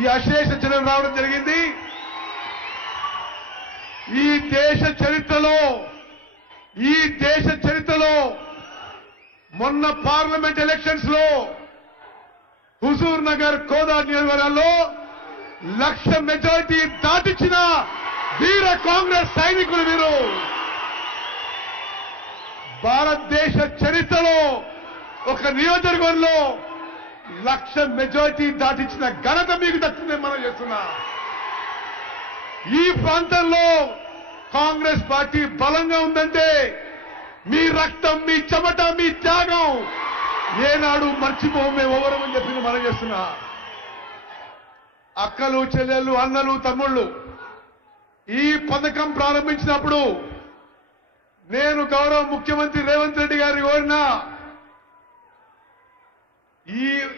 ఈ అశేష జనం రావడం జరిగింది. ఈ దేశ చరిత్రలో మొన్న పార్లమెంట్ ఎలక్షన్స్ లో హుజూర్ నగర్ కోదాడ్ నియోజకవర్గాల్లో 1,00,000 మెజారిటీ దాటించిన వీర కాంగ్రెస్ సైనికులు వీరు. భారతదేశ చరిత్రలో ఒక నియోజకవర్గంలో 1,00,000 మెజారిటీ దాటించిన ఘనత మీకు దక్కిందని మనం చేస్తున్నా. ఈ ప్రాంతంలో కాంగ్రెస్ పార్టీ బలంగా ఉందంటే మీ రక్తం, మీ చెమట, మీ త్యాగం ఏనాడు మర్చిపోం మేము ఎవరమని చెప్పి మనం చేస్తున్నా. అక్కలు, చెల్లెళ్ళు, అన్నలు, తమ్ముళ్ళు, ఈ పథకం ప్రారంభించినప్పుడు నేను గౌరవ ముఖ్యమంత్రి రేవంత్ రెడ్డి గారిని కోరినా,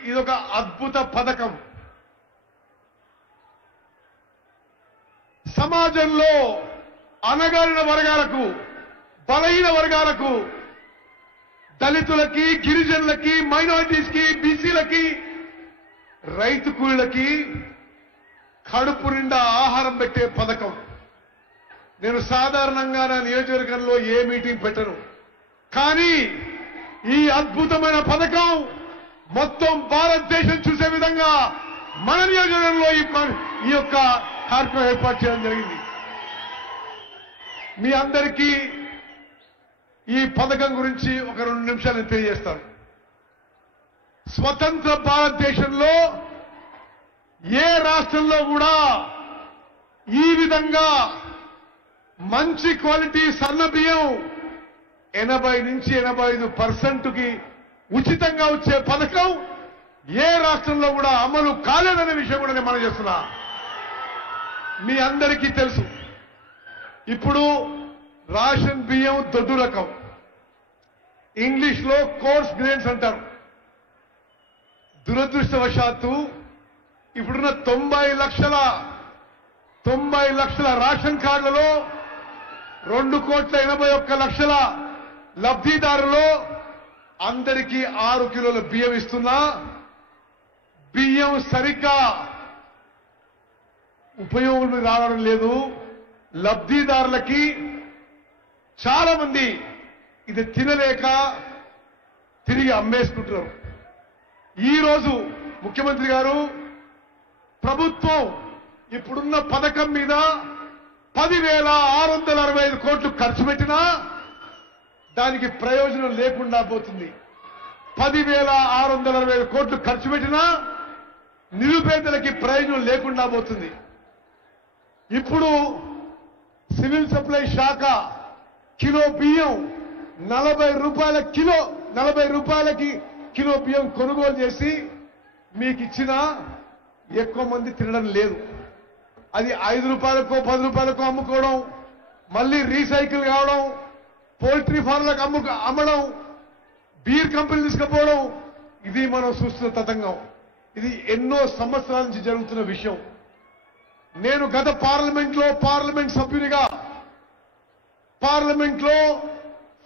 ఇదొక అద్భుత పథకం. సమాజంలో అణగారిన వర్గాలకు, బలహీన వర్గాలకు, దళితులకి, గిరిజనులకి, మైనారిటీస్ కి, బీసీలకి, రైతు కూలీలకి కడుపు నిండా ఆహారం పెట్టే పథకం. నేను సాధారణంగా నా నియోజకవర్గంలో ఏ మీటింగ్ పెట్టను, కానీ ఈ అద్భుతమైన పథకం మొత్తం భారతదేశం చూసే విధంగా మన నియోజకవర్గంలో ఈ యొక్క కార్యక్రమం ఏర్పాటు చేయడం జరిగింది. మీ అందరికీ ఈ పథకం గురించి ఒక 2 నిమిషాలు తెలియజేస్తాను. స్వతంత్ర భారతదేశంలో ఏ రాష్ట్రంలో కూడా ఈ విధంగా మంచి క్వాలిటీ సన్న బియ్యం 80 నుంచి 85% ఉచితంగా వచ్చే పథకం ఏ రాష్ట్రంలో కూడా అమలు కాలేదనే విషయం కూడా నేను మనం చేస్తున్నా. మీ అందరికీ తెలుసు, ఇప్పుడు రేషన్ బియ్యం దొడ్డు రకం, ఇంగ్లీష్ లో కోర్స్ గ్రెయిన్స్ అంటారు. దురదృష్టవశాత్తు ఇప్పుడున్న 90 లక్షల రేషన్ కార్డులలో 2,81,00,000 లబ్ధిదారులు అందరికీ 6 కిలోల బియ్యం ఇస్తున్నా, బియ్యం సరిగ్గా ఉపయోగం రావడం లేదు. లబ్ధిదారులకి చాలా మంది ఇది తినలేక తిరిగి అమ్మేసుకుంటున్నారు. ఈ రోజు ముఖ్యమంత్రి గారు ప్రభుత్వం ఇప్పుడున్న పథకం మీద 10,665 కోట్లు ఖర్చు పెట్టినా దానికి ప్రయోజనం లేకుండా పోతుంది. 10,665 కోట్లు ఖర్చు పెట్టినా నిరుపేదలకి ప్రయోజనం లేకుండా పోతుంది. ఇప్పుడు సివిల్ సప్లై శాఖ కిలో బియ్యం 40 రూపాయలకి కిలో బియ్యం కొనుగోలు చేసి మీకు ఇచ్చినా ఎక్కువ మంది తినడం లేదు. అది 5 రూపాయలకో 10 రూపాయలకో అమ్ముకోవడం, మళ్ళీ రీసైకిల్ కావడం, పౌల్ట్రీ ఫార్మ్లకు అమ్మడం, బీర్ కంపెనీలు తీసుకుపోవడం, ఇది మనం చూస్తున్న తతంగం. ఇది ఎన్నో సంవత్సరాల నుంచి జరుగుతున్న విషయం. నేను గత పార్లమెంట్ సభ్యునిగా పార్లమెంట్లో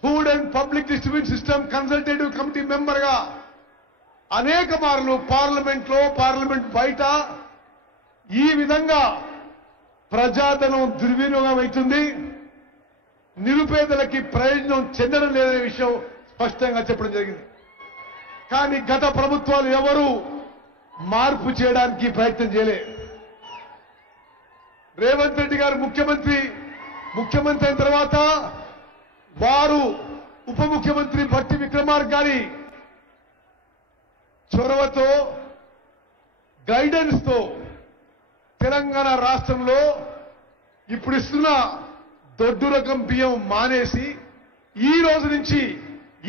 food and public distribution system consultative committee member గా అనేక మార్లు పార్లమెంట్ బయట ఈ విధంగా ప్రజాధనం దుర్వినియోగం అవుతుంది, నిరుపేదలకి ప్రయోజనం చెందడం లేదనే విషయం స్పష్టంగా చెప్పడం జరిగింది. కానీ గత ప్రభుత్వాలు ఎవరు మార్పు చేయడానికి ప్రయత్నం చేయలే. రేవంత్ రెడ్డి గారు ముఖ్యమంత్రి అయిన తర్వాత వారు ఉప ముఖ్యమంత్రి భట్టి విక్రమార్క గారి చొరవతో, గైడెన్స్ తో తెలంగాణ రాష్ట్రంలో ఇప్పుడు ఇస్తున్న దొడ్డు రకం బియ్యం మానేసి ఈ రోజు నుంచి,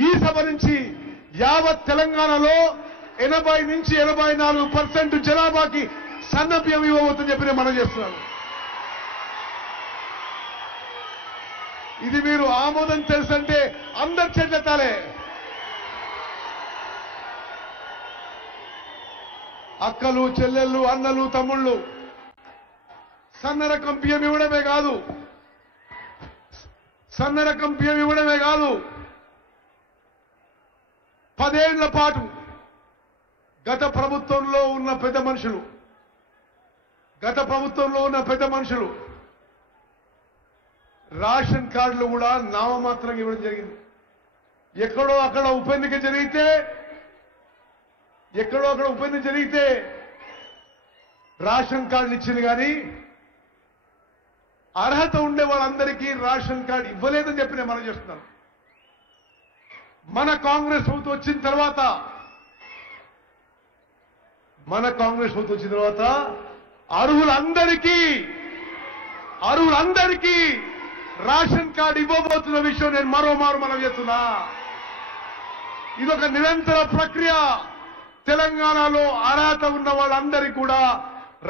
ఈ సభ నుంచి యావత్ తెలంగాణలో 80 నుంచి 84% జనాభాకి సన్న బియ్యం ఇవ్వబోతుందని చెప్పి నేను మనం చేస్తున్నాను. ఇది మీరు ఆమోదం తెలుసంటే అందరి చెట్లెత్తాలే. అక్కలు, చెల్లెళ్ళు, అన్నలు, తమ్ముళ్ళు, సన్న రకం బియ్యం ఇవ్వడమే కాదు, 10 ఏళ్ల పాటు గత ప్రభుత్వంలో ఉన్న పెద్ద మనుషులు గత ప్రభుత్వంలో ఉన్న పెద్ద మనుషులు రేషన్ కార్డులు కూడా నామమాత్రంగా ఇవ్వడం జరిగింది. ఎక్కడో అక్కడ ఉప ఎన్నిక జరిగితే రేషన్ కార్డులు ఇచ్చింది కానీ అర్హత ఉండే వాళ్ళందరికీ రేషన్ కార్డు ఇవ్వలేదని చెప్పి నేను మనం చేస్తున్నాను. మన కాంగ్రెస్ ప్రభుత్వం వచ్చిన తర్వాత అర్హులందరికీ రేషన్ కార్డు ఇవ్వబోతున్న విషయం నేను మరోమారు మనం చేస్తున్నా. ఇదొక నిరంతర ప్రక్రియ. తెలంగాణలో అర్హత ఉన్న వాళ్ళందరికీ కూడా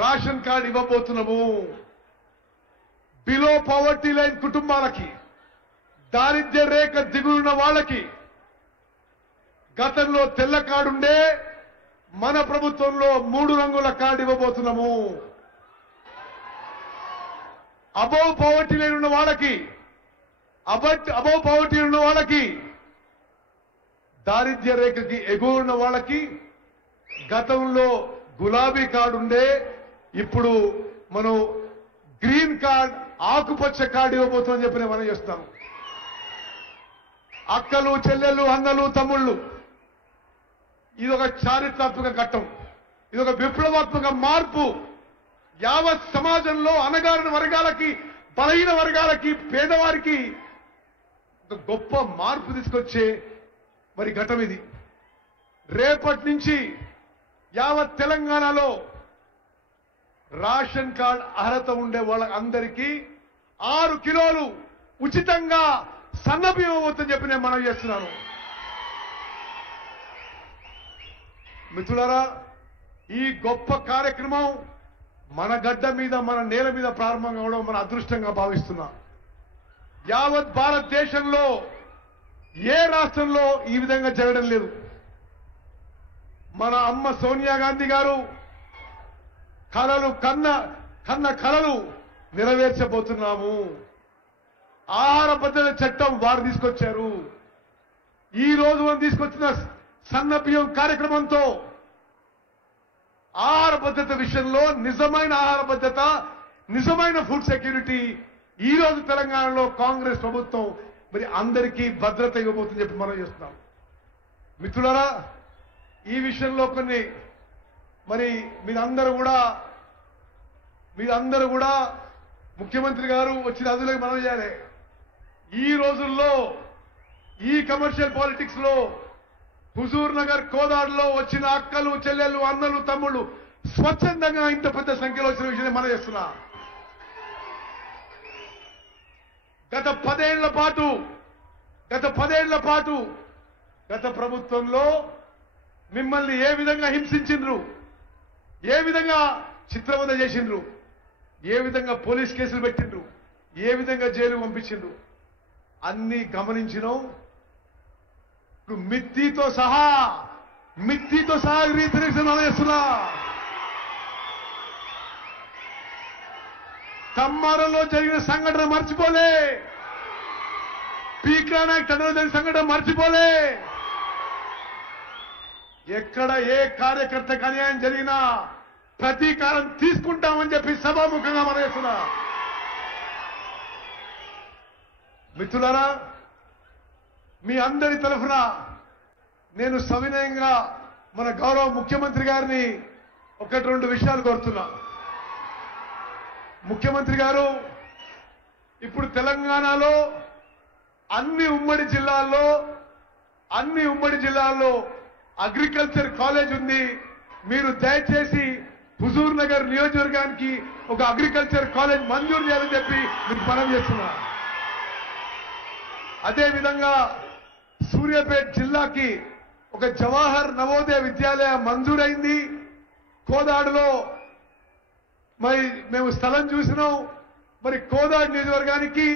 రేషన్ కార్డు ఇవ్వబోతున్నాము. బిలో పవర్టీ లైన్ కుటుంబాలకి, దారిద్ర్య రేఖ దిగులున్న వాళ్ళకి గతంలో తెల్ల కార్డుండే మన ప్రభుత్వంలో 3 రంగుల కార్డు ఇవ్వబోతున్నాము. అబౌవ్ పవర్టీ లైన్ ఉన్న వాళ్ళకి దారిద్ర్య రేఖకి ఎగువ ఉన్న వాళ్ళకి గతంలో గులాబీ కార్డు ఉండే ఇప్పుడు మనం గ్రీన్ కార్డ్, ఆకుపచ్చ కార్డు ఇవ్వబోతుందని చెప్పి నేను మనం చేస్తాను. అక్కలు, చెల్లెళ్ళు, అన్నలు, తమ్ముళ్ళు, ఇదొక చారిత్రాత్మక ఘట్టం. ఇదొక విప్లవాత్మక మార్పు. యావత్ సమాజంలో అణగారిన వర్గాలకి, బలహీన వర్గాలకి, పేదవారికి ఒక గొప్ప మార్పు తీసుకొచ్చే మరి ఘట్టం ఇది. రేపటి నుంచి యావత్ తెలంగాణలో రేషన్ కార్డ్ అర్హత ఉండే వాళ్ళందరికీ 6 కిలోలు ఉచితంగా సన్నబియ్యం ఇవ్వవద్దని చెప్పి నేను మనవి చేస్తున్నాను. మిత్రులారా, ఈ గొప్ప కార్యక్రమం మన గడ్డ మీద, మన నేల మీద ప్రారంభం కావడం మన అదృష్టంగా భావిస్తున్నాం. యావత్ భారతదేశంలో ఏ రాష్ట్రంలో ఈ విధంగా జరగడం లేదు. మన అమ్మ సోనియా గాంధీ గారు కన్న కలలు నెరవేర్చబోతున్నాము. ఆహార భద్రత చట్టం వారు తీసుకొచ్చారు. ఈ రోజు మనం తీసుకొచ్చిన సన్న బియ్యం కార్యక్రమంతో ఆహార భద్రత విషయంలో నిజమైన ఆహార భద్రత, నిజమైన ఫుడ్ సెక్యూరిటీ ఈ రోజు తెలంగాణలో కాంగ్రెస్ ప్రభుత్వం మరి అందరికీ భద్రత ఇవ్వబోతుందని చెప్పి మనం చేస్తున్నాం. మిత్రులారా, ఈ విషయంలో కొన్ని మరి మీరందరూ కూడా ముఖ్యమంత్రి గారు వచ్చిన అదులకు మనం చేయాలి. ఈ రోజుల్లో ఈ కమర్షియల్ పాలిటిక్స్ లో హుజూర్ నగర్, కోదాడులో వచ్చిన అక్కలు, చెల్లెళ్ళు, అన్నలు, తమ్ముళ్ళు స్వచ్ఛందంగా ఇంత పెద్ద సంఖ్యలో వచ్చిన విషయాన్ని మనం చేస్తున్నా. గత 10 ఏళ్ల పాటు గత ప్రభుత్వంలో మిమ్మల్ని ఏ విధంగా హింసించిండ్రు, ఏ విధంగా చిత్రవద చేసిండ్రు, ఏ విధంగా పోలీస్ కేసులు పెట్టిండ్రు, ఏ విధంగా జైలు పంపించిండ్రు అన్ని గమనించినాం. ఇప్పుడు మిత్తితో సహా రీతిరేషన్ చేస్తున్నా. కమ్మారంలో జరిగిన సంఘటన మర్చిపోలే, పీకానాయక్ తండ్రిలో జరిగిన సంఘటన మర్చిపోలే. ఎక్కడ ఏ కార్యకర్తకు అన్యాయం జరిగినా ప్రతీకారం తీసుకుంటామని చెప్పి సభాముఖంగా మనం చేస్తున్నా. మిత్రులారా, మీ అందరి తరఫున నేను సవినయంగా మన గౌరవ ముఖ్యమంత్రి గారిని 1-2 విషయాలు కోరుతున్నా. ముఖ్యమంత్రి గారు, ఇప్పుడు తెలంగాణలో అన్ని ఉమ్మడి జిల్లాల్లో అగ్రికల్చర్ కాలేజ్ ఉంది. మీరు దయచేసి హుజూర్ నగర్ నియోజకవర్గానికి ఒక అగ్రికల్చర్ కాలేజ్ మంజూరు చేయాలని చెప్పి మీకు మనం చేస్తున్నా. అదేవిధంగా సూర్యాపేట జిల్లాకి ఒక జవహర్ నవోదయ విద్యాలయ మంజూరైంది. కోదాడులో మరి మేము స్థలం చూసినాం. మరి కోదాడు నియోజకవర్గానికి